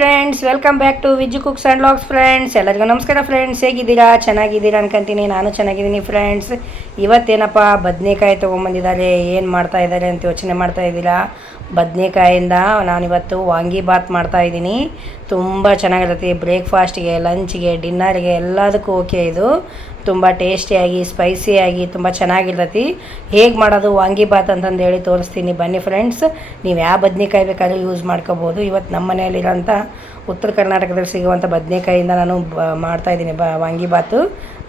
Friends welcome back to Viju cooks and logs friends ಎಲ್ಲರಿಗೂ ನಮಸ್ಕಾರ friends ಹೇಗಿದ್ದೀರಾ? ಚೆನ್ನಾಗಿದ್ದೀರಾ ಅನ್ಕೊಂತೀನಿ. ನಾನು ಚೆನ್ನಾಗಿದ್ದೀನಿ ಫ್ರೆಂಡ್ಸ್ ಇವತ್ತೇನಪ್ಪ? ಬದನೇಕಾಯಿ ತೊಗೊಂಬಂದಿದ್ದಾರೆ. ಏನು ಮಾಡ್ತಾ ಇದ್ದಾರೆ ಅಂತ ಯೋಚನೆ ಮಾಡ್ತಾ ಇದ್ದೀರಾ? ಬದನೇಕಾಯಿಂದ ನಾನಿವತ್ತು ವಾಂಗಿ ಬಾತ್ ಮಾಡ್ತಾ ಇದ್ದೀನಿ. ತುಂಬ ಚೆನ್ನಾಗಿರುತ್ತೆ. ಬ್ರೇಕ್ಫಾಸ್ಟ್ಗೆ ಲಂಚ್ಗೆ ಡಿನ್ನರ್ಗೆ ಎಲ್ಲದಕ್ಕೂ ಓಕೆ ಇದು. ತುಂಬ ಟೇಸ್ಟಿಯಾಗಿ, ಸ್ಪೈಸಿಯಾಗಿ, ತುಂಬ ಚೆನ್ನಾಗಿರ್ತೈತಿ. ಹೇಗೆ ಮಾಡೋದು, ವಾಂಗಿ ಬಾತ್ ಅಂತಂದು ಹೇಳಿ ತೋರಿಸ್ತೀನಿ ಬನ್ನಿ ಫ್ರೆಂಡ್ಸ್. ನೀವು ಯಾವ ಬದ್ನೆಕಾಯಿ ಬೇಕಾದರೂ ಯೂಸ್ ಮಾಡ್ಕೋಬೋದು. ಇವತ್ತು ನಮ್ಮ ಮನೆಯಲ್ಲಿರೋಂಥ ಉತ್ತರ ಕರ್ನಾಟಕದಲ್ಲಿ ಸಿಗುವಂಥ ಬದ್ನೆಕಾಯಿಂದ ನಾನು ಬ ಮಾಡ್ತಾಯಿದ್ದೀನಿ ಬ, ವಾಂಗಿ ಬಾತು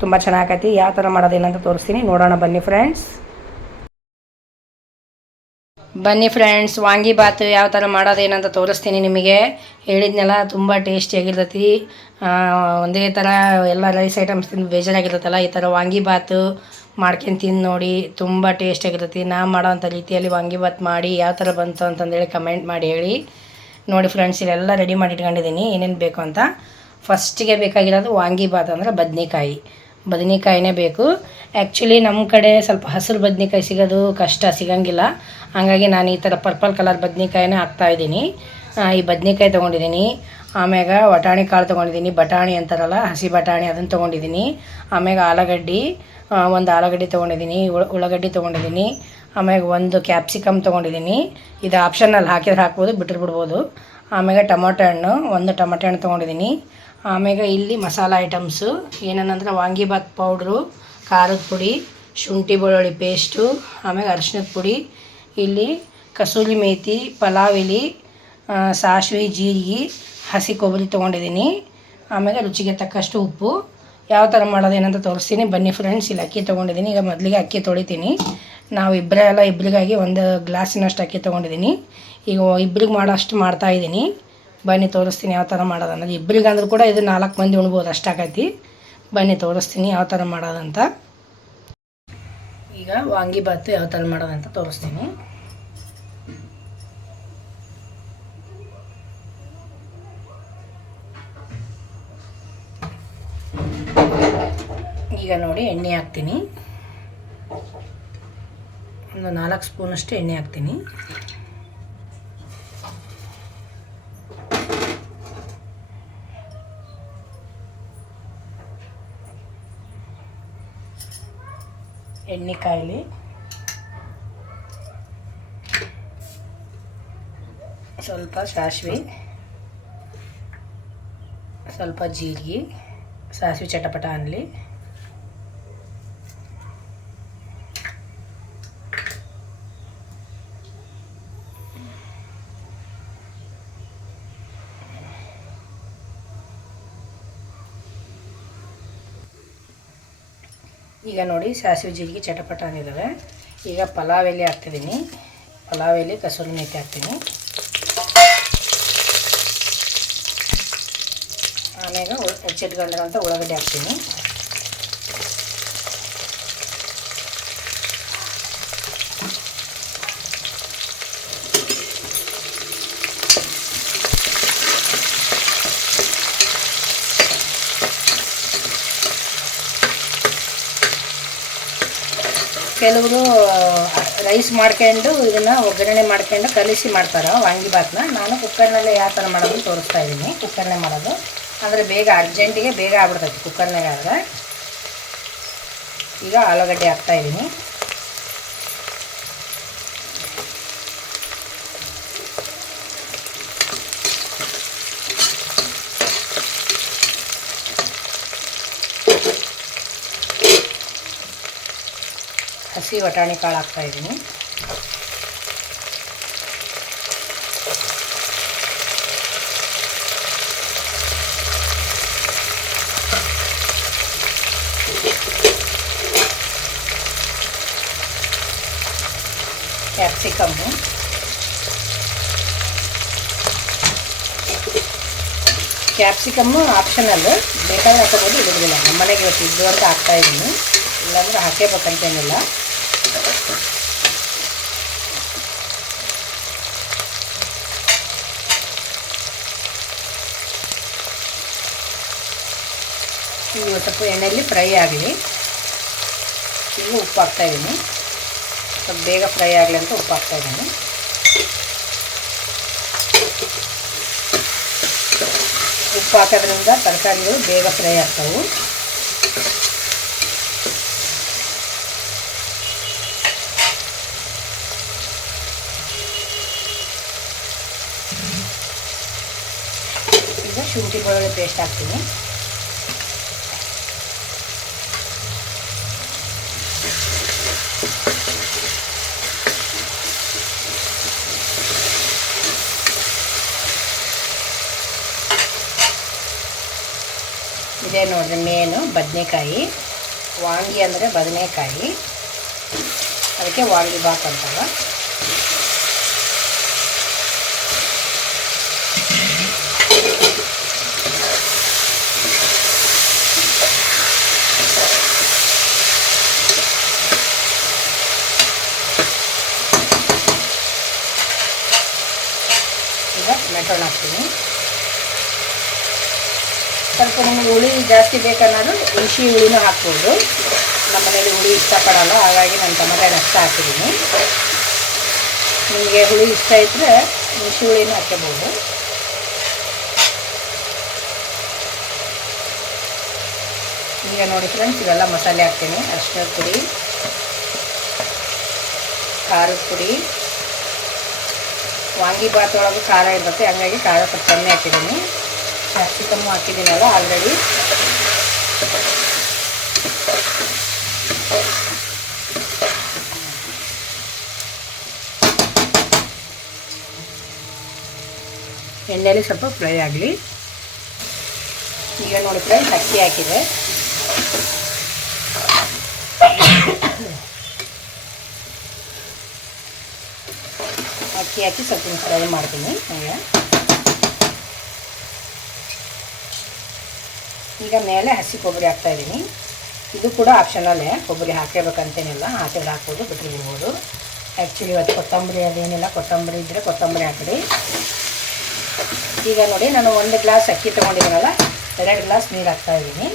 ತುಂಬ ಚೆನ್ನಾಗೈತಿ ಯಾವ ಥರ ಮಾಡೋದೇನಂತ ತೋರಿಸ್ತೀನಿ. ನೋಡೋಣ ಬನ್ನಿ ಫ್ರೆಂಡ್ಸ್. ಬನ್ನಿ ಫ್ರೆಂಡ್ಸ್ ವಾಂಗಿ ಬಾತು ಯಾವ ಥರ ಮಾಡೋದೇನಂತ ತೋರಿಸ್ತೀನಿ ನಿಮಗೆ. ಹೇಳಿದ್ನೆಲ್ಲ, ತುಂಬ ಟೇಸ್ಟಿಯಾಗಿರ್ತೈತಿ ಒಂದೇ ಥರ ಎಲ್ಲ ರೈಸ್ ಐಟಮ್ಸ್ ತಿಂದು ಬೇಜಾರಾಗಿರ್ತೈತಲ್ಲ, ಈ ಥರ ವಾಂಗಿ ಬಾತು ಮಾಡ್ಕೊಂಡು ತಿಂದು ನೋಡಿ ತುಂಬ ಟೇಸ್ಟಿಯಾಗಿರ್ತೈತಿ ನಾ ಮಾಡೋವಂಥ ರೀತಿಯಲ್ಲಿ ವಾಂಗಿ ಬಾತ್ ಮಾಡಿ ಯಾವ ಥರ ಬಂತು ಅಂತಂದೇಳಿ ಕಮೆಂಟ್ ಮಾಡಿ ಹೇಳಿ. ನೋಡಿ ಫ್ರೆಂಡ್ಸ್ ಇಲ್ಲೆಲ್ಲ ರೆಡಿ ಮಾಡಿ ಇಟ್ಕೊಂಡಿದ್ದೀನಿ. ಏನೇನು ಬೇಕು ಅಂತ. ಫಸ್ಟಿಗೆ ಬೇಕಾಗಿರೋದು ವಾಂಗಿ ಬಾತ್ ಅಂದರೆ ಬದನೆಕಾಯಿ. ಬದನೆಕಾಯಿನೇ ಬೇಕು. ಆ್ಯಕ್ಚುಲಿ ನಮ್ಮ ಕಡೆ ಸ್ವಲ್ಪ ಹಸಿರು ಬದನೆಕಾಯಿ ಸಿಗೋದು ಕಷ್ಟ, ಸಿಗಂಗಿಲ್ಲ. ಹಾಗಾಗಿ ನಾನು ಈ ಥರ ಪರ್ಪಲ್ ಕಲರ್ ಬದನೆಕಾಯಿನೇ ಹಾಕ್ತಾಯಿದ್ದೀನಿ ಈ ಬದನೆಕಾಯಿ ತೊಗೊಂಡಿದ್ದೀನಿ. ಆಮ್ಯಾಗ ವಟಾಣಿ ಕಾಳು ತೊಗೊಂಡಿದ್ದೀನಿ. ಬಟಾಣಿ ಅಂತಾರಲ್ಲ, ಹಸಿ ಬಟಾಣಿ ಅದನ್ನು ತೊಗೊಂಡಿದ್ದೀನಿ. ಆಮ್ಯಾಗ ಆಲೂಗಡ್ಡಿ ಒಂದು ಆಲೂಗಡ್ಡೆ ತೊಗೊಂಡಿದ್ದೀನಿ, ಉಳ, ಉಳ್ಳಾಗಡ್ಡಿ ತೊಗೊಂಡಿದ್ದೀನಿ. ಆಮ್ಯಾಗ ಒಂದು ಕ್ಯಾಪ್ಸಿಕಮ್ ತೊಗೊಂಡಿದ್ದೀನಿ. ಇದು ಆಪ್ಷನಲ್ಲಿ ಹಾಕಿದ್ರೆ ಹಾಕ್ಬೋದು ಬಿಟ್ಟರು ಬಿಡ್ಬೋದು. ಆಮ್ಯಾಗ ಟೊಮೊಟೊ ಹಣ್ಣು, ಒಂದು ಟೊಮೊಟೊ ಹಣ್ಣು ತೊಗೊಂಡಿದ್ದೀನಿ. ಆಮ್ಯಾಗ ಇಲ್ಲಿ ಮಸಾಲ ಐಟಮ್ಸು. ಏನೇನಂದ್ರೆ ವಾಂಗಿಬಾತ್ ಪೌಡ್ರು, ಖಾರದ ಪುಡಿ, ಶುಂಠಿ ಬೆಳ್ಳುಳ್ಳಿ ಪೇಸ್ಟು, ಆಮ್ಯಾಗ ಅರಿಶಿನದ ಪುಡಿ ಇಲ್ಲಿ ಕಸೂಲಿ ಮೇಥಿ ಪಲಾವ್ ಎಲೆ ಸಾಸಿವೆ, ಜೀರಿಗೆ, ಹಸಿ ಕೊಬ್ಬರಿ ತೊಗೊಂಡಿದ್ದೀನಿ. ಆಮೇಲೆ ರುಚಿಗೆ ತಕ್ಕಷ್ಟು ಉಪ್ಪು. ಯಾವ ಥರ ಮಾಡೋದೇನಂತ ತೋರಿಸ್ತೀನಿ. ಬನ್ನಿ ಫ್ರೆಂಡ್ಸ್ ಇಲ್ಲಿ ಅಕ್ಕಿ ತೊಗೊಂಡಿದ್ದೀನಿ. ಈಗ ಮೊದಲಿಗೆ ಅಕ್ಕಿ ತೊಳಿತೀನಿ. ನಾವು ಇಬ್ಬರೇ ಎಲ್ಲ ಇಬ್ಬರಿಗಾಗಿ ಒಂದು ಗ್ಲಾಸಿನಷ್ಟು ಅಕ್ಕಿ ತೊಗೊಂಡಿದ್ದೀನಿ. ಈಗ ಇಬ್ಬರಿಗೆ ಮಾಡೋಷ್ಟು ಮಾಡ್ತಾಯಿದ್ದೀನಿ ಬನ್ನಿ ತೋರಿಸ್ತೀನಿ ಯಾವ ಥರ ಮಾಡೋದು ಅಂದರೂ ಕೂಡ ಇದು ನಾಲ್ಕು ಮಂದಿ ಉಣ್ಬೋದು, ಅಷ್ಟಾಗೈತಿ. ಬನ್ನಿ ತೋರಿಸ್ತೀನಿ ಯಾವ ಥರ ಮಾಡೋದಂತ ಈಗ ವಾಂಗಿಬಾತು ಯಾವ ಥರ ಮಾಡೋದಂತ ತೋರಿಸ್ತೀನಿ. ಈಗ ನೋಡಿ ಎಣ್ಣೆ ಹಾಕ್ತೀನಿ. ಒಂದು ನಾಲ್ಕು ಸ್ಪೂನಷ್ಟು ಎಣ್ಣೆ ಹಾಕ್ತೀನಿ. ಎಣ್ಣೆ ಕಾಯಿಲಿ. ಸ್ವಲ್ಪ ಸಾಸಿವೆ. ಸ್ವಲ್ಪ ಜೀರಿಗೆ. ಸಾಸಿವೆ ಚಟಪಟ ಅನ್ನಲಿ ಈಗ ನೋಡಿ ಸಾಸಿವೆ ಜೀರಿಗೆ ಚಟಪಟ ಅಂದಿದ್ದಾವೆ ಈಗ ಪಲಾವ್ ಎಲೆ ಹಾಕ್ತಿದ್ದೀನಿ. ಪಲಾವ್ ಎಲೆ, ಕಸೂರಿ ಮೇಥಿ ಹಾಕ್ತೀನಿ. ಆಮ್ಯಾಗ ಹೆಚ್ಚಿಟ್ಕೊಂಡಿರೋಂಥ ಉಳ್ಳಾಗಡ್ಡೆ ಹಾಕ್ತೀನಿ. ಕೆಲವರು ರೈಸ್ ಮಾಡ್ಕೊಂಡು ಇದನ್ನು ಒಗ್ಗರಣೆ ಮಾಡ್ಕೊಂಡು ಕಲಿಸಿ ಮಾಡ್ತಾರೆ ವಾಂಗಿಬಾತ್ನ ನಾನು ಕುಕ್ಕರ್ನಲ್ಲೇ ಯಾವ ಥರ ಮಾಡೋದು ತೋರಿಸ್ತಾ ಇದ್ದೀನಿ. ಕುಕ್ಕರ್ನೇ ಮಾಡೋದು. ಅಂದರೆ ಬೇಗ ಅರ್ಜೆಂಟಿಗೆ ಬೇಗ ಆಗ್ಬಿಡ್ತೈತಿ, ಕುಕ್ಕರ್ನಾಗ ಆದರೆ. ಈಗ ಆಲೂಗಡ್ಡೆ ಹಾಕ್ತಾ ಇದ್ದೀನಿ. ಹಸಿ ವಟಾಣಿ ಕಾಳು ಹಾಕ್ತಾ ಇದ್ದೀನಿ. Capsicum capsicum optional. ಬೇಕಾದ್ರೆ ಹಾಕೋಬೋದು ಇರೋದಿಲ್ಲ ನಮ್ಮ ಮನೆಗೆ ಇವತ್ತು ಇದ್ದು ಅಂತ ಹಾಕ್ತಾ ಇದ್ದೀನಿ. ಇಲ್ಲಾಂದ್ರೆ ಹಾಕೇಬೇಕಂತೇನಿಲ್ಲ ಈಗ ಸ್ವಲ್ಪ ಎಣ್ಣೆಯಲ್ಲಿ ಫ್ರೈ ಆಗಲಿ. ಈಗ ಉಪ್ಪು ಹಾಕ್ತಾ ಇದ್ದೀನಿ. ಸ್ವಲ್ಪ ಬೇಗ ಫ್ರೈ ಆಗಲಿ ಅಂತ ಉಪ್ಪು ಹಾಕ್ತಾ ಇದ್ದೀನಿ. ಉಪ್ಪು ಹಾಕೋದ್ರಿಂದ ತರಕಾರಿಗಳು ಬೇಗ ಫ್ರೈ ಆಗ್ತಾವೆ. ಈಗ ಶುಂಠಿ ಬೆಳ್ಳುಳ್ಳಿ ಪೇಸ್ಟ್ ಹಾಕ್ತೀನಿ. ಇದೇ ನೋಡಿರಿ ಮೇನು ಬದನೆಕಾಯಿ. ವಾಂಗಿ ಅಂದರೆ ಬದನೆಕಾಯಿ. ಅದಕ್ಕೆ ವಾಂಗಿ ಬಾತ್ ಅಂತಲ್ಲ ಈಗ ಟೊಮೆಟೊನ ಹಾಕ್ತೀನಿ. ಸ್ವಲ್ಪ ನಿಮಗೆ ಹುಳಿ ಜಾಸ್ತಿ ಬೇಕನ್ನೋದು ಹುಣಸಿ ಹುಳಿನೂ ಹಾಕ್ಬೋದು. ನಮ್ಮ ಮನೇಲಿ ಹುಳಿ ಇಷ್ಟಪಡಲ್ಲ, ಹಾಗಾಗಿ ನಾನು ಟೊಮೆಟೊ ಅಷ್ಟೇ ಹಾಕಿದ್ದೀನಿ. ನಿಮಗೆ ಹುಳಿ ಇಷ್ಟ ಇದ್ದರೆ ಹುಣಸಿ ಹುಳಿನೂ ಹಾಕ್ಕೋಬೋದು. ಈಗ ನೋಡಿ ಫ್ರೆಂಡ್ಸ್ ಇವೆಲ್ಲ ಮಸಾಲೆ ಹಾಕ್ತೀನಿ. ಅರ್ಶಿನ ಪುಡಿ, ಖಾರದ ಪುಡಿ. ವಾಂಗಿಬಾತ್ ಒಳಗೆ ಖಾರ ಇರುತ್ತೆ, ಹಂಗಾಗಿ ಖಾರ ಸ್ವಲ್ಪ ಕಮ್ಮಿ ಹಾಕಿದ್ದೀನಿ. ಕ್ಯಾಪ್ಸಿಕಮ್ಮು ಹಾಕಿದ್ದೀನಲ್ಲ ಆಲ್ರೆಡಿ ಎಣ್ಣೆಯಲ್ಲಿ ಸ್ವಲ್ಪ ಫ್ರೈ ಆಗಲಿ. ಈಗ ನೋಡಿ ಫ್ರೈ ಅಕ್ಕಿ ಹಾಕಿದೆ. ಅಕ್ಕಿ ಹಾಕಿ ಸ್ವಲ್ಪ ಫ್ರೈ ಮಾಡ್ತೀನಿ. ಈಗ. ಈಗ ಮೇಲೆ ಹಸಿ ಕೊಬ್ಬರಿ ಹಾಕ್ತಾ ಇದ್ದೀನಿ. ಇದು ಕೂಡ ಆಪ್ಷನಲ್ಲೇ ಕೊಬ್ಬರಿ ಹಾಕೇಬೇಕಂತೇನಿಲ್ಲ ಹಾಕಿದ್ರೆ ಹಾಕ್ಬೋದು ಬಿಟ್ಟರೆ ಇರ್ಬೋದು. ಆ್ಯಕ್ಚುಲಿ ಇವತ್ತು ಕೊತ್ತಂಬರಿ ಅದೇನಿಲ್ಲ ಕೊತ್ತಂಬರಿ ಇದ್ದರೆ ಕೊತ್ತಂಬರಿ ಹಾಕಿಡಿ ಈಗ ನೋಡಿ, ನಾನು ಒಂದು ಗ್ಲಾಸ್ ಅಕ್ಕಿ ತೊಗೊಂಡಿದ್ದೀನಲ್ಲ, ಎರಡು ಗ್ಲಾಸ್ ನೀರು ಹಾಕ್ತಾ ಇದ್ದೀನಿ.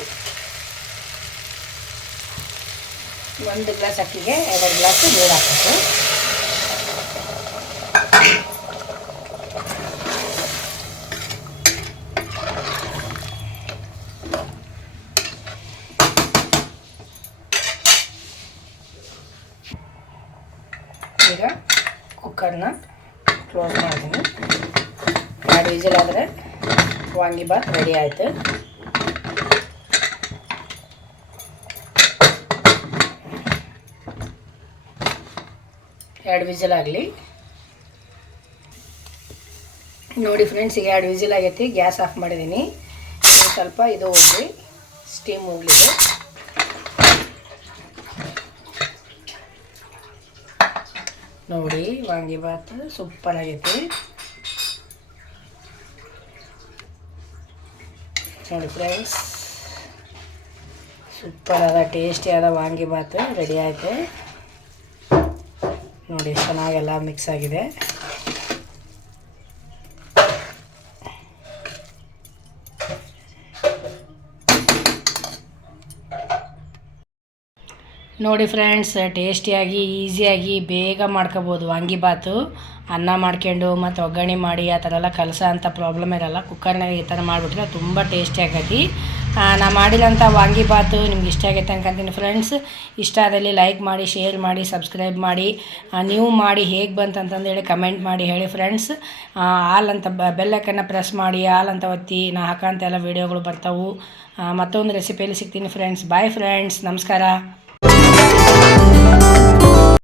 ಒಂದು ಗ್ಲಾಸ್ ಅಕ್ಕಿಗೆ ಎರಡು ಗ್ಲಾಸು ನೀರು ಹಾಕಬೇಕು ಈಗ ಕುಕ್ಕರ್ನ ಮಾಡ್ತೀನಿ. ಎರಡು ವಿಜಿಲ್ ಆದರೆ ವಾಂಗಿಬಾತ್ ರೆಡಿ ಆಯಿತು. ಎರಡು ವಿಜಿಲ್ ಆಗಲಿ. ನೋಡಿ ಫ್ರೆಂಡ್ಸ್, ಈಗ ಎರಡು ವಿಜಿಲ್ ಆಗೈತಿ, ಗ್ಯಾಸ್ ಆಫ್ ಮಾಡಿದ್ದೀನಿ. ಸ್ವಲ್ಪ ಇದು ಹೋಗಲಿ, ಸ್ಟೀಮ್ ಹೋಗ್ಲಿ ನೋಡಿ ವಾಂಗಿಬಾತ್ ಸೂಪರ್ ಆಗೈತಿ. ನೋಡಿ ಫ್ರೆಂಡ್ಸ್ ಸೂಪರ್ ಅದ ಟೇಸ್ಟಿ ಆದ ವಾಂಗಿಬಾತ್ ರೆಡಿ ಆಯಿತು. ನೋಡಿ ಚೆನ್ನಾಗೆಲ್ಲ ಮಿಕ್ಸ್ ಆಗಿದೆ. ನೋಡಿ ಫ್ರೆಂಡ್ಸ್ ಟೇಸ್ಟಿಯಾಗಿ ಈಸಿಯಾಗಿ ಬೇಗ ಮಾಡ್ಕೋಬೋದು. ವಾಂಗಿಬಾತು ಅನ್ನ ಮಾಡ್ಕೊಂಡು ಮತ್ತು ಒಗ್ಗರಣೆ ಮಾಡಿ, ಆ ಥರ ಎಲ್ಲ ಕಲಸ ಅಂತ ಪ್ರಾಬ್ಲಮ್ ಇರಲ್ಲ. ಕುಕ್ಕರ್ನಾಗ ಈ ಥರ ಮಾಡಿಬಿಟ್ರೆ ತುಂಬ ಟೇಸ್ಟಿ ಆಗೈತಿ. ನಾ ವಾಂಗಿ ವಾಂಗಿಬಾತು ನಿಮ್ಗೆ ಇಷ್ಟ ಆಗೈತೆ ಅನ್ಕೊಂತೀನಿ ಫ್ರೆಂಡ್ಸ್ ಇಷ್ಟ ಆದಲ್ಲಿ ಲೈಕ್ ಮಾಡಿ ಶೇರ್ ಮಾಡಿ ಸಬ್ಸ್ಕ್ರೈಬ್ ಮಾಡಿ. ನೀವು ಮಾಡಿ ಹೇಗೆ ಬಂತು ಅಂತಂದೇಳಿ ಕಮೆಂಟ್ ಮಾಡಿ ಹೇಳಿ ಫ್ರೆಂಡ್ಸ್ ಆಲ್ ಅಂತ ಬೆಲ್ಲಕ್ಕನ್ನು ಪ್ರೆಸ್ ಮಾಡಿ ಆಲ್ ಅಂತ ಒತ್ತಿ, ನಾ ಹಾಕೋಂಥ ಎಲ್ಲ ವೀಡಿಯೋಗಳು ಬರ್ತಾವೆ ಮತ್ತೊಂದು ರೆಸಿಪಿಯಲ್ಲಿ ಸಿಗ್ತೀನಿ ಫ್ರೆಂಡ್ಸ್ ಬಾಯ್ ಫ್ರೆಂಡ್ಸ್ ನಮಸ್ಕಾರ.